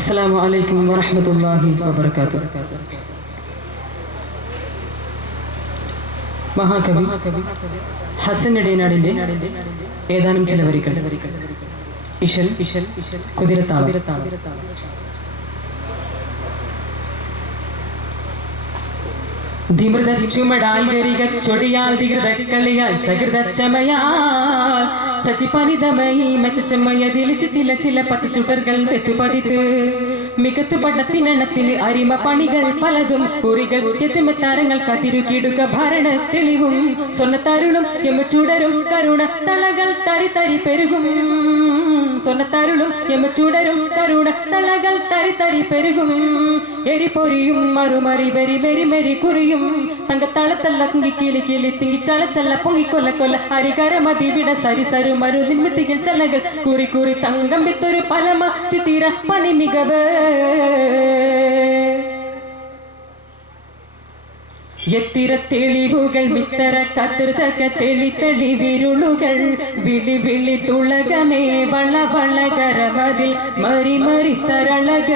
السلام عليكم ورحمة الله وبركاته. മഹാകവി ഹസൻ ഇടയനാടിന്റെ ഏതാനും ചില വരികൾ. ഇശൽ കുതിരത്താളം. ധിമൃത ചുമടാൽ ഗരിക ചൊടിയാൽ ധികൃത കളിയാൽ സകൃത ചമയാൽ സച്ചിപനിതമയി മെച്ചമയതിൽ ചില ചില പച്ചച്ചുടർകൾ വെത്തുപതിത്ത് മികത്തു പടത്തിനെണ്ണത്തിന് അരിമ പണികൾ പലതും കുറികൾ എത്തുമെത്താരങ്ങൾ കതിരുകിടുക ഭരണ തെളിവും സ്വർണ്ണത്താരുളും എമ്മച്ചൂടരും കരുണ തളകൾ തരി തരി പെരുകും. സ്വർണ്ണത്താരുളും എമ്മച്ചൂടരും കരുണ തളകൾ തരി തരി പെരുകും. എരിപൊരിയും മറുമറി വെരി വെരി മെരി കുറിയും തങ്കത്താളത്തല്ല കുങ്കി കിളി കിളി തിങ്ങി ചല ചല പൊങ്ങി കൊല്ല കൊല്ല ഹരികരമതി വിട സരി സരു മരു നിന്മിത്തികൾ ചലകൾ കുറി കുറി തങ്കം വിത്തൊരു പലമ ചിത്തിര പനി മികവ് എത്തിര തെളിവുകൾ മിത്തര കതൃതക തെളി തെളി വിരുളുകൾ വിളി വിളി തുളകമേ വള വളകരമതിൽ മരി മരി സരളക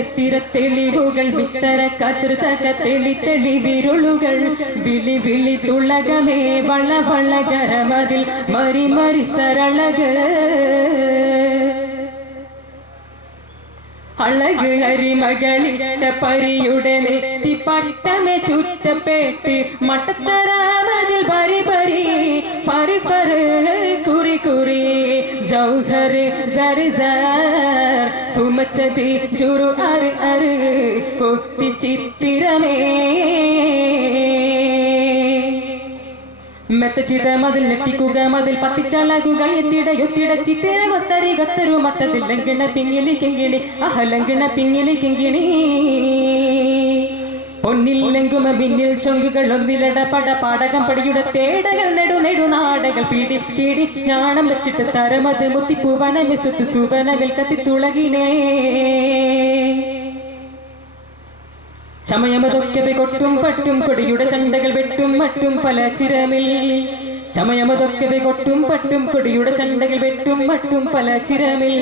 എത്തിര തെളിവുകൾ മിത്തര കതൃതക തെളി തെളി വിരുളുകൾ വിളി വിളി തുളകമേ വള വളകരമതിൽ മരി മരി സരളക അഴക് അരിമകളിട്ട പരിയുടെ നെറ്റി പട്ടമെ ചുറ്റപ്പെട്ട് മട്ടത്തരാമതിൽ പരി പരി ഫറി ഫറ് കുറി കുറി ജൗഹർ സരി സർ സുമച്ചതി ജുറു അറ് അറ് കൊത്തി ചിത്തിരമേ മെത്തച്ചിത മതിൽ നെട്ടിക്കുക മതിൽ പത്തിച്ചളകുകൾ എത്തിടയൊത്തിട ചിത്തിര കൊത്തരി കൊത്തരു മത്തതിൽ ലങ്കിണ പിങ്ങിലി കിങ്ങിണി അഹലങ്കിണ പിങ്ങിലി കിങ്ങിണി പൊന്നിൽ ലങ്കുമ പിന്നിൽ ചൊങ്കുകൾ ഒന്നിലട പട പാടകം പടിയുടെ തേടകൾ നെടു നെടു നാടകൾ പീടി കീടി ഞാണം വെച്ചിട്ട് തരമത് മുത്തിപ്പൂവന മിസ്തു സുവനവിൽ കത്തി തുളകിനേ ചമയമതൊക്കെ കൊട്ടും പട്ടും കൊടിയുടെ ചണ്ടകൾ വെട്ടും മട്ടും പല ചിരമിൽ ചമയമതൊക്കെ കൊട്ടും പട്ടും കൊടിയുടെ ചണ്ടകൾ വെട്ടും മട്ടും പല ചിരമിൽ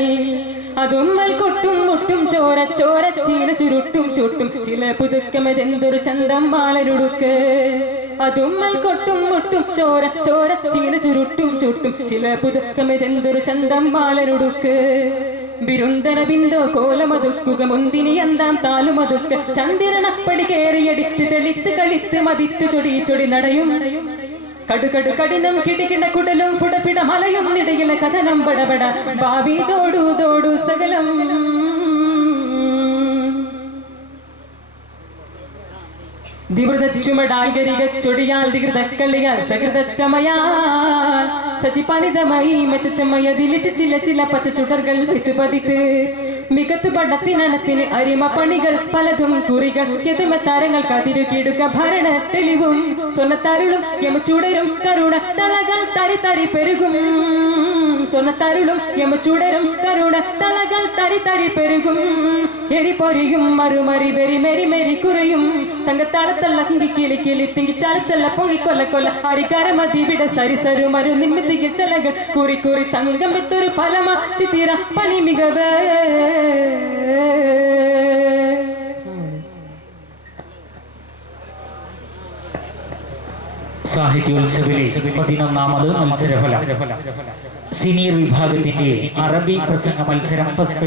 അതുമ്മൽ കൊട്ടും മുട്ടും ചോര ചോര ചീന ചുരുട്ടും ചുട്ടും ചില പുതുക്കമെന്തൊരു ചന്തം മാലരുടുക്ക് അതുമ്മൽ കൊട്ടും മുട്ടും ചോര ചോര ചീന ചുരുട്ടും ചുട്ടും ചില പുതുക്കമെന്തൊരു ചന്തം മാലരുടുക്ക് ബിരുന്തന ബിന്ദോ കോലമതുക്കുക മുന്തിനി എന്താം താലുമതുക്ക ചന്ദ്രനപ്പടി കേറിയടിത്ത് തെളിത്ത് കളിത്ത് മതിത്ത് ചൊടി ചൊടി നടയും കടുകടു കഠിനം കിടികിട കുടലും ഫുടഫിട മലയും നിടയിലെ കഥനം പടപട ഭാവി തോടു തോടു സകലം ദിവൃത ചുമടാൽ ഗരിക ചൊടിയാൽ ദികൃത കളിയാൽ സകൃത ചമയാൽ സച്ചിപനിതമയി മെച്ചമയതിൽ ചില ചില പച്ചച്ചുടർകൾ വെത്തുപതിത്ത് മികത്തു പടത്തിനണത്തിന് അരിമ പണികൾ പലതും കുറികൾ എതുമെത്താരങ്ങൾ കതിരുകിടുക ഭരണ തെളിവും സ്വർണ്ണത്താരുളും യമച്ചൂടരും കരുണ തളകൾ തരി തരി പെരുകും. സ്വർണ്ണത്താരുളും യമച്ചൂടരും കരുണ തളകൾ തരി തരി പെരുകും. എരിപൊരിയും മറുമറി വെരി മെരി മെരി കുറിയും തങ്കത്താളത്തല്ല കുങ്കി കിളി കിളി തിങ്ങി ചല ചല പൊങ്ങി കൊല്ല കൊല്ല ഹരികരമതി വിട സരി സരു മരു നിന്മിത്തികൾ ചലകൾ കുറി കുറി തങ്കം വിത്തൊരു പലമ ചിത്തിര പനി മികവ് സാഹിത്യോത്സവിലെ 11ാമത് മത്സരഫലം സീനിയർ വിഭാഗത്തിന്റെ അറബി പ്രസംഗ മത്സരം ഫസ്റ്റ്